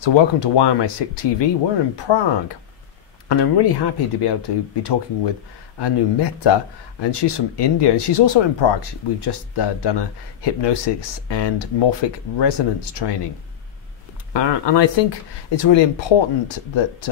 So welcome to Why Am I Sick TV. We're in Prague, and I'm really happy to be able to be talking with Anu Mehta, and she's from India, and she's also in Prague. We've just done a hypnosis and morphic resonance training. And I think it's really important that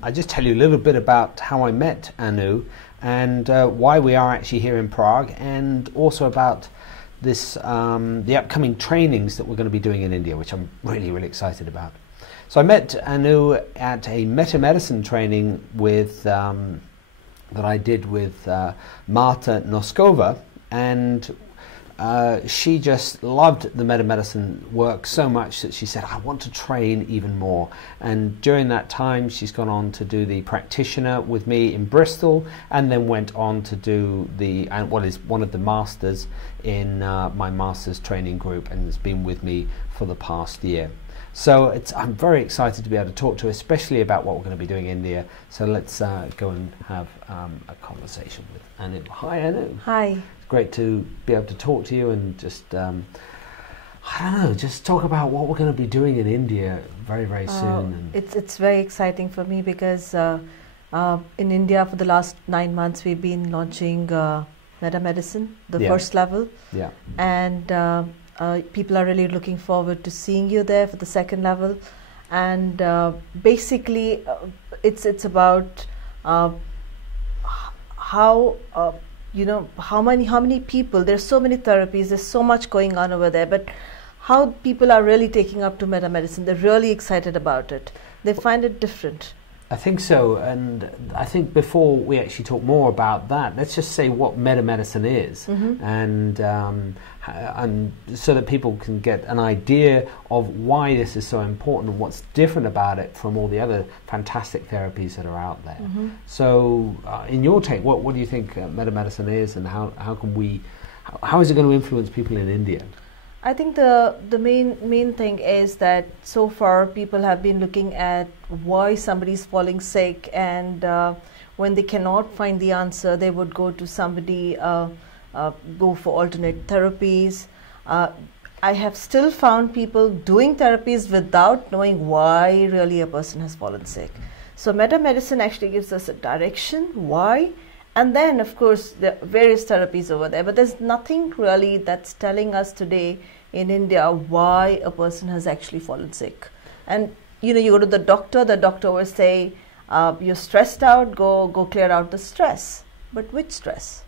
I just tell you a little bit about how I met Anu and why we are actually here in Prague, and also about this the upcoming trainings that we're going to be doing in India, which I'm really, really excited about. So I met Anu at a Meta medicine training with that I did with Marta Noskova, and she just loved the meta medicine work so much that she said, I want to train even more. And during that time she's gone on to do the practitioner with me in Bristol, and then went on to do the what is one of the masters in my master's training group, and has been with me for the past year. So I'm very excited to be able to talk to her, especially about what we're going to be doing in India. So let's go and have a conversation with Anu. Hi, Anu. Hi. Great to be able to talk to you and just, I don't know, just talk about what we're going to be doing in India very, very soon. And it's very exciting for me because in India for the last 9 months we've been launching meta medicine, the first level. Yeah. And people are really looking forward to seeing you there for the second level. And basically it's about how you know, how many people, there's so many therapies, there's so much going on over there, but how people are really taking up to meta medicine. They're really excited about it. They find it different. I think so, and I think before we actually talk more about that, let's just say what meta medicine is, and so that people can get an idea of why this is so important and what's different about it from all the other fantastic therapies that are out there. So, in your take, what do you think meta medicine is, and how is it going to influence people in India? I think the main thing is that so far people have been looking at why somebody's falling sick, and when they cannot find the answer, they would go to somebody, go for alternate therapies. I have still found people doing therapies without knowing why really a person has fallen sick. So meta medicine actually gives us a direction, why. And then, of course, there are various therapies over there, but there's nothing really that's telling us today in India why a person has actually fallen sick. And, you know, you go to the doctor will say, you're stressed out, go clear out the stress. But which stress?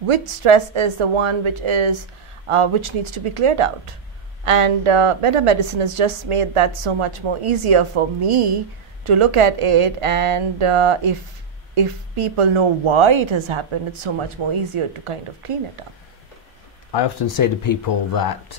Which stress is the one which needs to be cleared out? And meta medicine has just made that so much more easier for me to look at it, and if people know why it has happened, it's so much more easier to kind of clean it up. I often say to people that,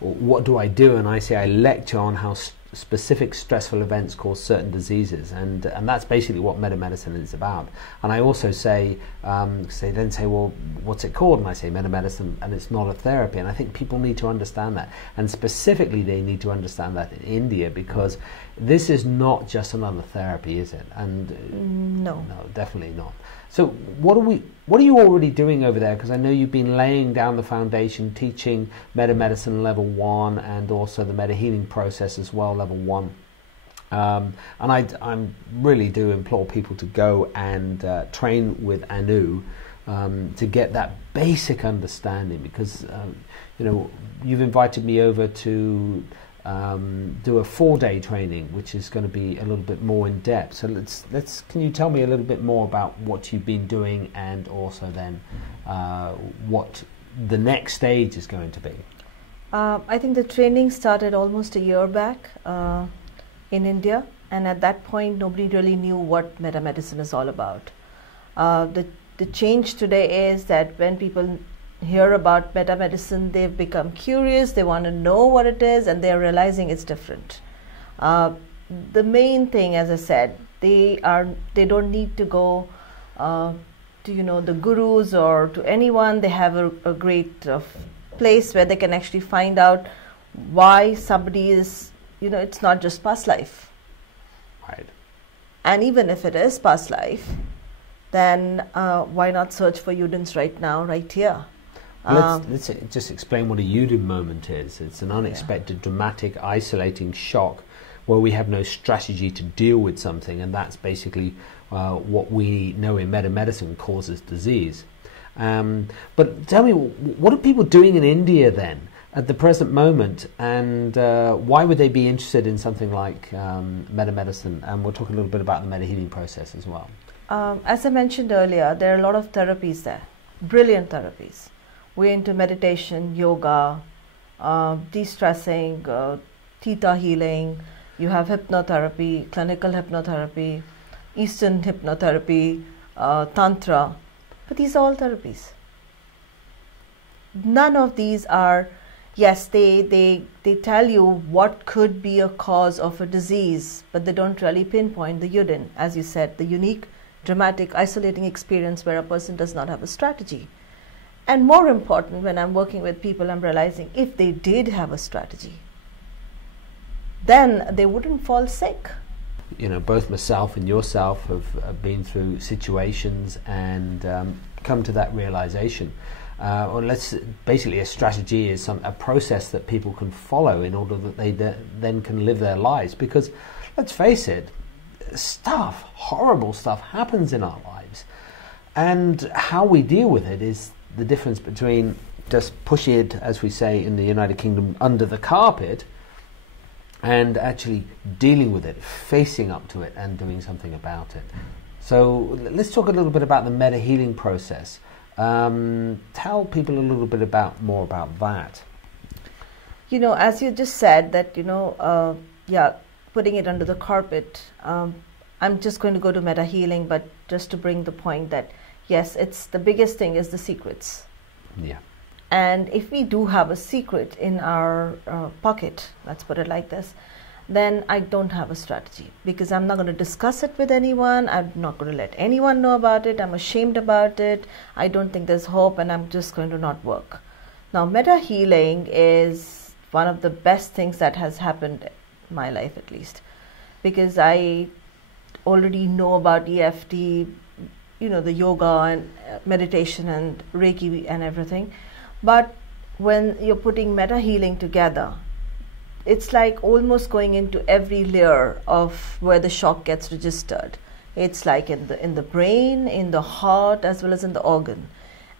what do I do? And I say I lecture on how specific stressful events cause certain diseases, and that's basically what meta medicine is about. And I also say, well, what's it called? And I say meta medicine, and it's not a therapy. And I think people need to understand that, and specifically they need to understand that in India, because this is not just another therapy, is it? And no, definitely not. So what are you already doing over there? Because I know you've been laying down the foundation, teaching meta medicine level 1, and also the meta healing process as well, level 1. And I really do implore people to go and train with Anu to get that basic understanding, because you know, you've invited me over to do a 4-day training, which is going to be a little bit more in depth. So can you tell me a little bit more about what you've been doing, and also then what the next stage is going to be? I think the training started almost a year back in India, and at that point nobody really knew what meta medicine is all about. The change today is that when people hear about meta medicine, they've become curious, they want to know what it is, and they're realizing it's different. The main thing, as I said, they don't need to go to, you know, the gurus or to anyone. They have a great place where they can actually find out why somebody is, you know, it's not just past life. Right. And even if it is past life, then why not search for Udins right now, right here? Let's just explain what a Udin moment is. It's an unexpected, dramatic, isolating shock where we have no strategy to deal with something, and that's basically what we know in meta medicine causes disease. But tell me, what are people doing in India then at the present moment, and why would they be interested in something like meta medicine? And we'll talk a little bit about the meta healing process as well. As I mentioned earlier, there are a lot of therapies there, brilliant therapies. We're into meditation, yoga, de-stressing, theta healing. You have hypnotherapy, clinical hypnotherapy, Eastern hypnotherapy, tantra. But these are all therapies. None of these are, yes, they tell you what could be a cause of a disease, but they don't really pinpoint the UDIN, as you said, the unique, dramatic, isolating experience where a person does not have a strategy. And more important, when I'm working with people, I'm realizing if they did have a strategy, then they wouldn't fall sick. You know, both myself and yourself have been through situations and come to that realization. Basically a strategy is a process that people can follow in order that they then can live their lives. Because let's face it, horrible stuff happens in our lives. And how we deal with it is the difference between just pushing it, as we say in the United Kingdom, under the carpet, and actually dealing with it, facing up to it and doing something about it. So let's talk a little bit about the meta healing process. Tell people a little bit more about that. You know, as you just said that, putting it under the carpet, I'm just going to go to meta healing, but just to bring the point that yes, it's the biggest thing is the secrets. Yeah. And if we do have a secret in our pocket, let's put it like this, then I don't have a strategy, because I'm not going to discuss it with anyone. I'm not going to let anyone know about it. I'm ashamed about it. I don't think there's hope, and I'm just going to not work. Now, meta healing is one of the best things that has happened in my life, at least, because I already know about EFT, the yoga and meditation and Reiki and everything. But when you're putting meta healing together, it's like almost going into every layer of where the shock gets registered. It's like in the brain, in the heart, as well as in the organ.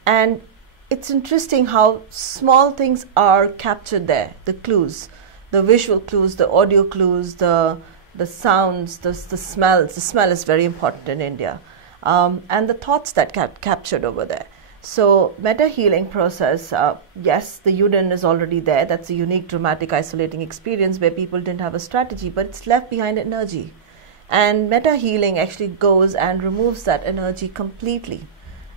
And it's interesting how small things are captured there, the clues, the visual clues, the audio clues, the sounds, the smells. The smell is very important in India. And the thoughts that get captured over there. So meta healing process, yes, the UDIN is already there. That's a unique, dramatic, isolating experience where people didn't have a strategy, but it's left behind energy. And meta healing actually goes and removes that energy completely.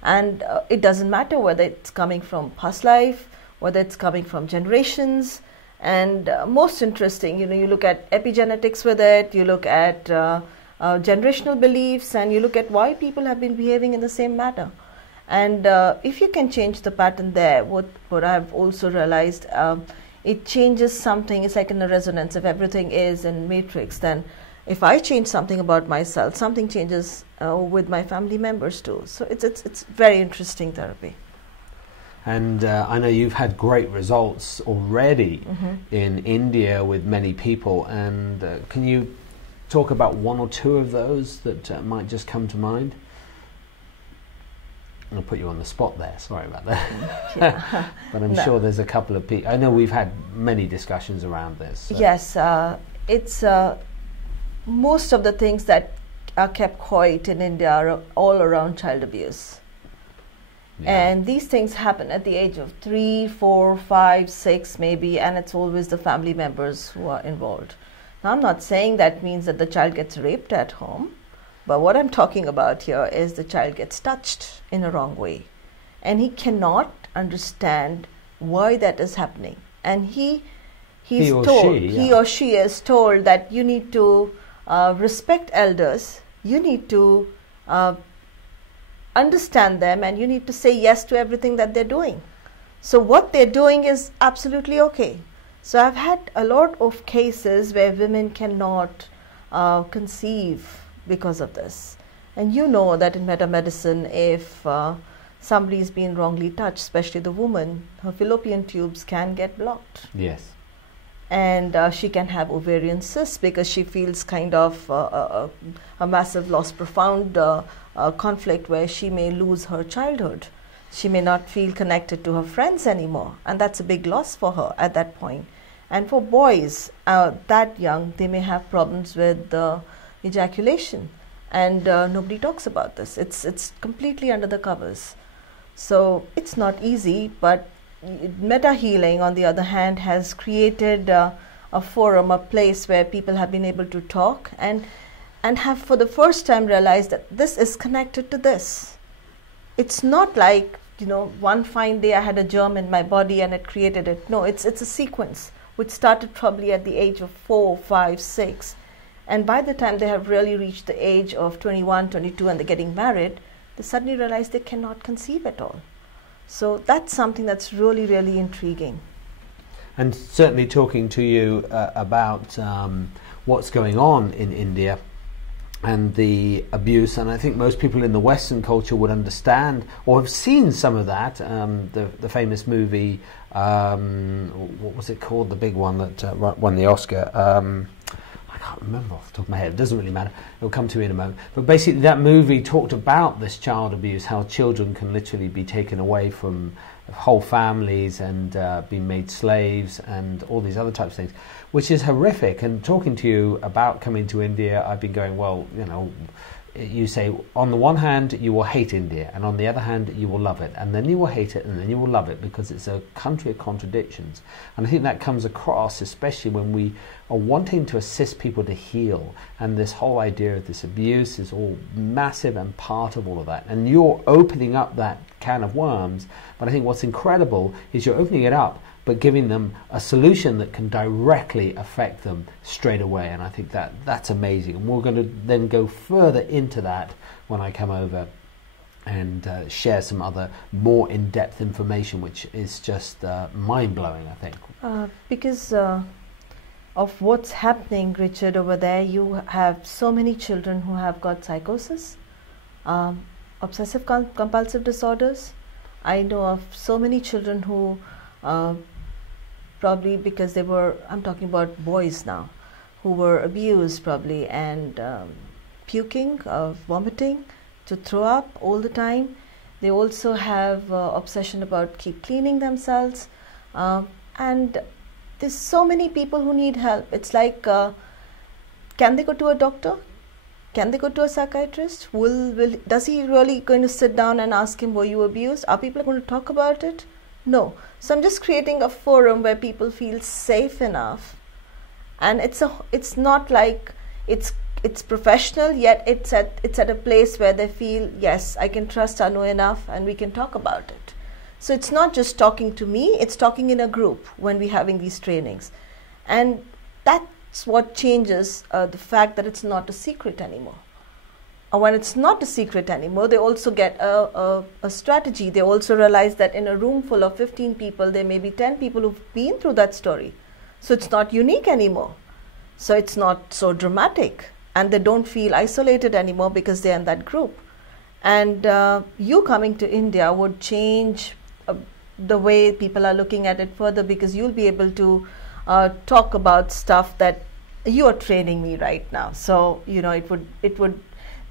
And it doesn't matter whether it's coming from past life, whether it's coming from generations. And most interesting, you look at epigenetics with it, you look at generational beliefs, and you look at why people have been behaving in the same manner. And if you can change the pattern there, what I've also realized, it changes something. It's like in a resonance. If everything is in matrix, then if I change something about myself, something changes with my family members too. So it's very interesting therapy. And I know you've had great results already in India with many people. And can you talk about one or two of those that might just come to mind? I'll put you on the spot there, sorry about that. Yeah. But I'm sure there's a couple of people. I know we've had many discussions around this. So. Yes, it's most of the things that are kept quiet in India are all around child abuse. Yeah. And these things happen at the age of 3, 4, 5, 6 maybe, and it's always the family members who are involved. Now, I'm not saying that means that the child gets raped at home. But what I'm talking about here is the child gets touched in a wrong way. And he cannot understand why that is happening. And he or she is told that you need to respect elders, you need to understand them, and you need to say yes to everything that they're doing. So what they're doing is absolutely okay. So I've had a lot of cases where women cannot conceive because of this. And you know that in meta medicine, if somebody's been wrongly touched, especially the woman, her fallopian tubes can get blocked. Yes. and she can have ovarian cysts because she feels kind of a massive loss, profound conflict where she may lose her childhood. She may not feel connected to her friends anymore, and that's a big loss for her at that point. And for boys that young, they may have problems with ejaculation, and nobody talks about this. It's completely under the covers. So it's not easy, but Meta Healing, on the other hand, has created a forum, a place where people have been able to talk and have for the first time realized that this is connected to this. It's not like, one fine day I had a germ in my body and it created it. No, it's a sequence which started probably at the age of 4, 5, 6. And by the time they have really reached the age of 21, 22 and they're getting married, they suddenly realize they cannot conceive at all. So that's something that's really, really intriguing. And certainly talking to you about what's going on in India and the abuse, and I think most people in the Western culture would understand or have seen some of that. The famous movie, what was it called? The big one that won the Oscar. I can't remember off the top of my head. It doesn't really matter. It'll come to me in a moment. But basically that movie talked about this child abuse, how children can literally be taken away from whole families and be made slaves and all these other types of things, which is horrific. And talking to you about coming to India, I've been going, well, you say on the one hand you will hate India, and on the other hand you will love it, and then you will hate it, and then you will love it, because it's a country of contradictions. And I think that comes across, especially when we are wanting to assist people to heal, and this whole idea of this abuse is all massive and part of all of that, and you're opening up that can of worms. But I think what's incredible is you're opening it up but giving them a solution that can directly affect them straight away. And I think that's amazing. And we're going to then go further into that when I come over and share some other more in-depth information, which is just mind-blowing, I think. Because of what's happening, Richard, over there, you have so many children who have got psychosis, obsessive compulsive disorders. I know of so many children who probably because they were, I'm talking about boys now, who were abused probably, and puking, vomiting, to throw up all the time. They also have obsession about keep cleaning themselves, and there's so many people who need help. It's like, can they go to a doctor? Can they go to a psychiatrist? Does he really going to sit down and ask him, were you abused? Are people going to talk about it? No. So I'm just creating a forum where people feel safe enough, and it's not like it's professional, yet it's at a place where they feel, yes, I can trust Anu enough and we can talk about it. So it's not just talking to me, it's talking in a group when we're having these trainings. And that's what changes the fact that it's not a secret anymore. When it's not a secret anymore, they also get a strategy. They also realize that in a room full of 15 people, there may be 10 people who've been through that story. So it's not unique anymore. So it's not so dramatic. And they don't feel isolated anymore because they're in that group. And you coming to India would change the way people are looking at it further, because you'll be able to talk about stuff that you are training me right now. So, it would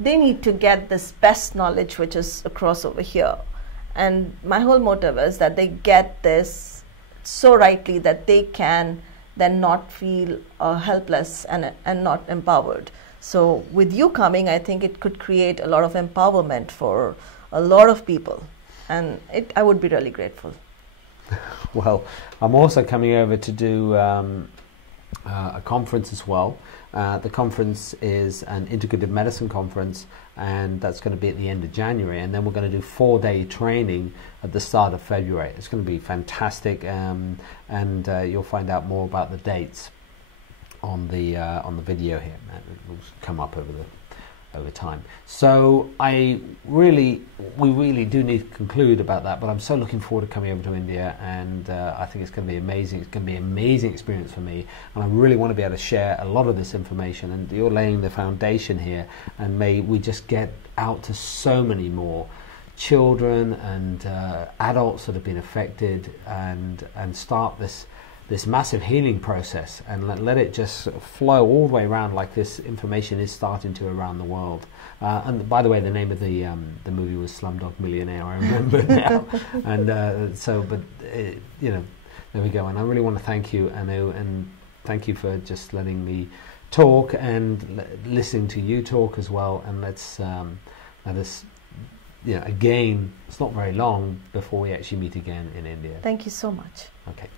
they need to get this best knowledge which is across over here. And my whole motive is that they get this so rightly that they can then not feel helpless and not empowered. So with you coming, I think it could create a lot of empowerment for a lot of people. And I would be really grateful. Well, I'm also coming over to do a conference as well. The conference is an integrative medicine conference, and that's going to be at the end of January, and then we're going to do 4-day training at the start of February. It's going to be fantastic, and you'll find out more about the dates on the video here. It will come up over time. So we really do need to conclude about that, but I'm so looking forward to coming over to India, and I think it's going to be amazing. It's going to be an amazing experience for me, and I really want to be able to share a lot of this information, and you're laying the foundation here, and may we just get out to so many more children and adults that have been affected, and start this this massive healing process, and let it just sort of flow all the way around, like this information is starting to around the world. And by the way, the name of the movie was Slumdog Millionaire. I remember now. And you know, there we go. And I really want to thank you, Anu, and thank you for just letting me talk and listening to you talk as well. And let us, you know, again, it's not very long before we actually meet again in India. Thank you so much. Okay.